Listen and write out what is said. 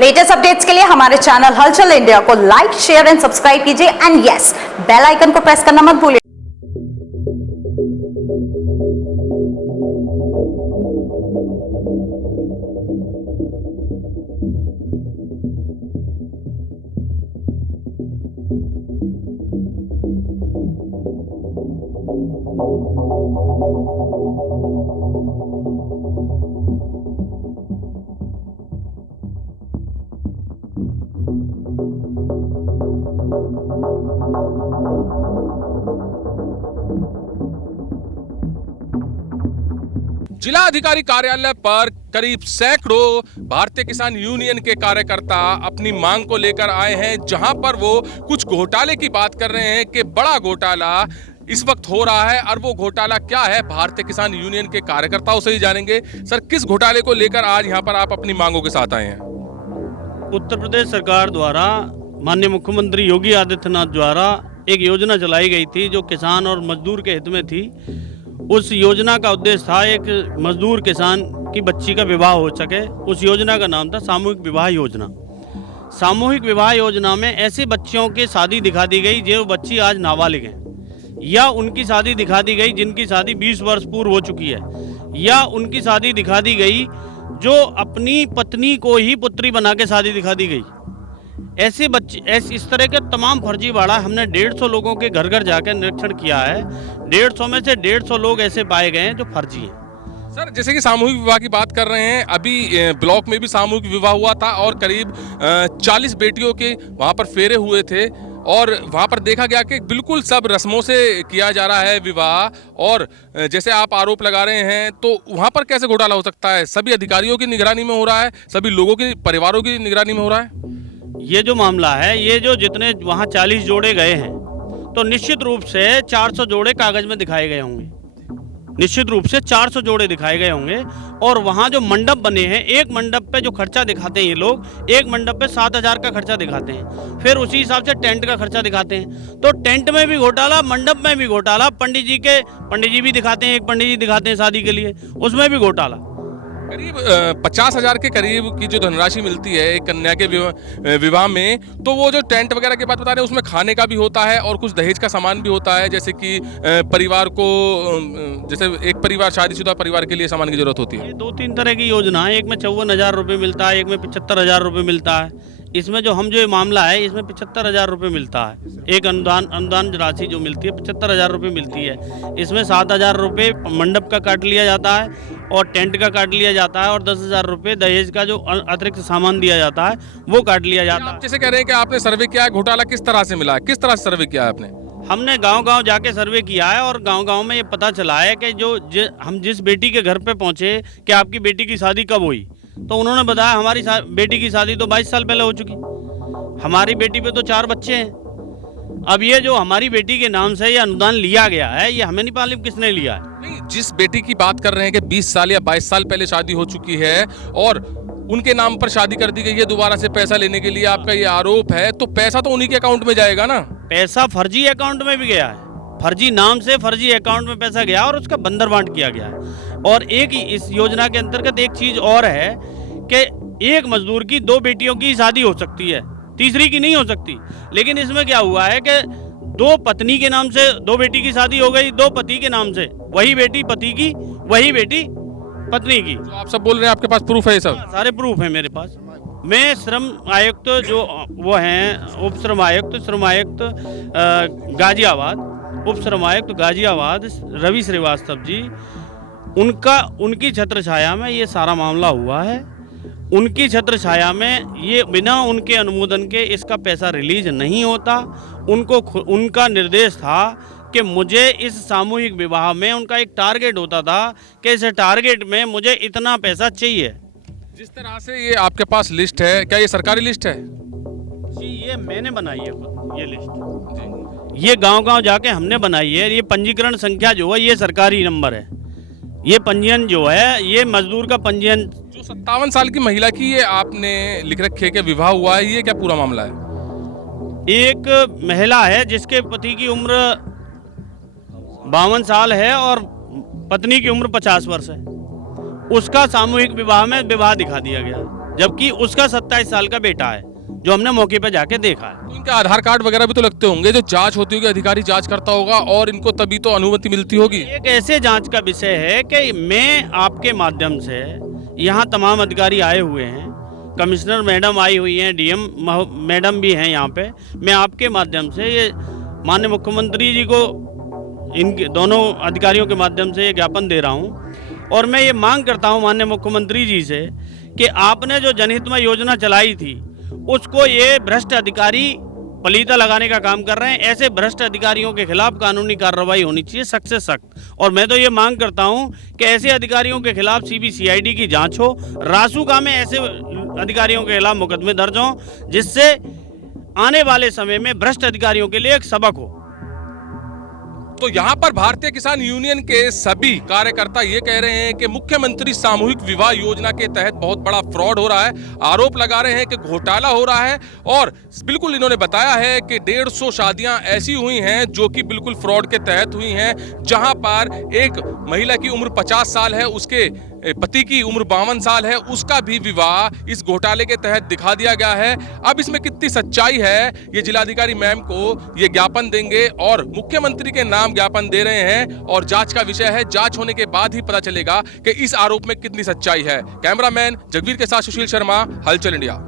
Latest updates के लिए हमारे चैनल हलचल इंडिया को लाइक, शेयर एंड सब्सक्राइब कीजिए एंड यस, बेल आइकन को प्रेस करना मत भूलिए। जिला अधिकारी कार्यालय पर करीब सैकड़ों भारतीय किसान यूनियन के कार्यकर्ता अपनी मांग को लेकर आए हैं, जहां पर वो कुछ घोटाले की बात कर रहे हैं कि बड़ा घोटाला इस वक्त हो रहा है। और वो घोटाला क्या है, भारतीय किसान यूनियन के कार्यकर्ताओं से ही जानेंगे। सर, किस घोटाले को लेकर आज यहाँ पर आप अपनी मांगों के साथ आए हैं? उत्तर प्रदेश सरकार द्वारा माननीय मुख्यमंत्री योगी आदित्यनाथ द्वारा एक योजना चलाई गई थी जो किसान और मजदूर के हित में थी। उस योजना का उद्देश्य था एक मजदूर किसान की बच्ची का विवाह हो सके। उस योजना का नाम था सामूहिक विवाह योजना। सामूहिक विवाह योजना में ऐसे बच्चियों की शादी दिखा दी गई जो बच्ची आज नाबालिग हैं, या उनकी शादी दिखा दी गई जिनकी शादी 20 वर्ष पूर्व हो चुकी है, या उनकी शादी दिखा दी गई जो अपनी पत्नी को ही पुत्री बना के शादी दिखा दी गई। ऐसे बच्चे इस तरह के तमाम फर्जीवाड़ा हमने 150 लोगों के घर घर जाकर निरीक्षण किया है। 150 में से 150 लोग ऐसे पाए गए हैं जो फर्जी हैं। सर, जैसे कि सामूहिक विवाह की बात कर रहे हैं, अभी ब्लॉक में भी सामूहिक विवाह हुआ था और करीब 40 बेटियों के वहाँ पर फेरे हुए थे और वहाँ पर देखा गया कि बिल्कुल सब रस्मों से किया जा रहा है विवाह। और जैसे आप आरोप लगा रहे हैं, तो वहाँ पर कैसे घोटाला हो सकता है? सभी अधिकारियों की निगरानी में हो रहा है, सभी लोगों की परिवारों की निगरानी में हो रहा है। ये जो मामला है, ये जो जितने वहाँ 40 जोड़े गए हैं, तो निश्चित रूप से 400 जोड़े कागज में दिखाए गए होंगे। निश्चित रूप से 400 जोड़े दिखाए गए होंगे। और वहाँ जो मंडप बने हैं, एक मंडप पे जो खर्चा दिखाते हैं ये लोग, एक मंडप पे 7,000 का खर्चा दिखाते हैं। फिर उसी हिसाब से टेंट का खर्चा दिखाते हैं। तो टेंट में भी घोटाला, मंडप में भी घोटाला, पंडित जी भी दिखाते हैं, एक पंडित जी दिखाते हैं शादी के लिए, उसमें भी घोटाला। करीब 50,000 के करीब की जो धनराशि मिलती है एक कन्या के विवाह में, तो वो जो टेंट वगैरह की बात बता रहे हैं उसमें खाने का भी होता है और कुछ दहेज का सामान भी होता है। जैसे कि परिवार को, जैसे एक परिवार, शादीशुदा परिवार के लिए सामान की जरूरत होती है। ये 2-3 तरह की योजना है। एक में 54,000 रुपये मिलता है, एक में 75,000 रुपये मिलता है। इसमें जो ये मामला है, इसमें 75,000 रुपये मिलता है। एक अनुदान राशि जो मिलती है 75,000 रुपये मिलती है। इसमें 7,000 रुपये मंडप का काट लिया जाता है और टेंट का काट लिया जाता है और 10,000 रुपये दहेज का जो अतिरिक्त सामान दिया जाता है वो काट लिया जाता है। आप जैसे कह रहे हैं कि आपने सर्वे किया है, घोटाला किस तरह से मिला है, किस तरह से सर्वे किया है आपने? हमने गांव-गांव जाके सर्वे किया है और गांव-गांव में ये पता चला है कि हम जिस बेटी के घर पे पहुंचे कि आपकी बेटी की शादी कब हुई, तो उन्होंने बताया हमारी बेटी की शादी तो 22 साल पहले हो चुकी, हमारी बेटी पे तो 4 बच्चे हैं। अब ये जो हमारी बेटी के नाम से ये अनुदान लिया गया है, ये हमें नहीं मालूम किसने लिया है। नहीं, जिस बेटी की बात कर रहे हैं कि 20 साल या 22 साल पहले शादी हो चुकी है और उनके नाम पर शादी कर दी गई है दोबारा से पैसा लेने के लिए, आपका ये आरोप है, तो पैसा तो उन्हीं के अकाउंट में जाएगा ना? पैसा फर्जी अकाउंट में भी गया है, फर्जी नाम से फर्जी अकाउंट में पैसा गया और उसका बंदर बांट किया गया है। और एक इस योजना के अंतर्गत एक चीज और है कि एक मजदूर की 2 बेटियों की शादी हो सकती है, तीसरी की नहीं हो सकती। लेकिन इसमें क्या हुआ है कि 2 पत्नी के नाम से 2 बेटी की शादी हो गई, 2 पति के नाम से, वही बेटी पति की, वही बेटी पत्नी की। तो आप सब बोल रहे हैं, आपके पास प्रूफ है ये सब? सारे प्रूफ है मेरे पास। मैं श्रम आयुक्त जो वो हैं, उप श्रम आयुक्त गाजियाबाद, उप श्रम आयुक्त गाजियाबाद रवि श्रीवास्तव जी, उनकी छत्र छाया में ये सारा मामला हुआ है। उनकी छत्र छाया में ये बिना उनके अनुमोदन के इसका पैसा रिलीज नहीं होता। उनका निर्देश था कि मुझे इस सामूहिक विवाह में, उनका एक टारगेट होता था कि इस टारगेट में मुझे इतना पैसा चाहिए। जिस तरह से ये आपके पास लिस्ट है, क्या ये सरकारी लिस्ट है? जी, ये मैंने बनाई है खुद, ये लिस्ट ये गांव-गांव जाके हमने बनाई है। ये पंजीकरण संख्या जो है ये सरकारी नंबर है। ये पंजीयन जो है, ये मजदूर का पंजीयन। जो 57 साल की महिला की ये आपने लिख रखे है कि विवाह हुआ है, ये क्या पूरा मामला है? एक महिला है जिसके पति की उम्र 52 साल है और पत्नी की उम्र 50 वर्ष है। उसका सामूहिक विवाह में विवाह दिखा दिया गया। जबकि उसका 27 साल का बेटा है, जो हमने मौके पर जाके देखा है। तो इनके आधार कार्ड वगैरह भी तो लगते होंगे, जो जांच होती होगी, अधिकारी जांच करता होगा और इनको तभी तो अनुमति मिलती होगी। एक ऐसे जांच का विषय है कि मैं आपके माध्यम से, यहाँ तमाम अधिकारी आए हुए हैं, कमिश्नर मैडम आई हुई हैं, डीएम मैडम भी हैं यहाँ पे, मैं आपके माध्यम से ये माननीय मुख्यमंत्री जी को, इन दोनों अधिकारियों के माध्यम से ये ज्ञापन दे रहा हूँ और मैं ये मांग करता हूँ माननीय मुख्यमंत्री जी से कि आपने जो जनहितमय योजना चलाई थी उसको ये भ्रष्ट अधिकारी पलीता लगाने का काम कर रहे हैं। ऐसे भ्रष्ट अधिकारियों के खिलाफ कानूनी कार्रवाई होनी चाहिए, सख्त से सख्त। और मैं तो ये मांग करता हूं कि ऐसे अधिकारियों के खिलाफ सीबीसीआईडी की जांच हो, रासुका में ऐसे अधिकारियों के खिलाफ मुकदमे दर्ज हों, जिससे आने वाले समय में भ्रष्ट अधिकारियों के लिए एक सबक हो। तो यहाँ पर भारतीय किसान यूनियन के सभी कार्यकर्ता ये कह रहे हैं कि मुख्यमंत्री सामूहिक विवाह योजना के तहत बहुत बड़ा फ्रॉड हो रहा है, आरोप लगा रहे हैं कि घोटाला हो रहा है। और बिल्कुल इन्होंने बताया है कि 150 शादियां ऐसी हुई हैं जो कि बिल्कुल फ्रॉड के तहत हुई हैं, जहां पर एक महिला की उम्र 50 साल है, उसके पति की उम्र 52 साल है, उसका भी विवाह इस घोटाले के तहत दिखा दिया गया है। अब इसमें कितनी सच्चाई है, ये जिलाधिकारी मैम को ये ज्ञापन देंगे और मुख्यमंत्री के नाम ज्ञापन दे रहे हैं और जांच का विषय है। जांच होने के बाद ही पता चलेगा कि इस आरोप में कितनी सच्चाई है। कैमरामैन जगवीर के साथ सुशील शर्मा, हलचल इंडिया।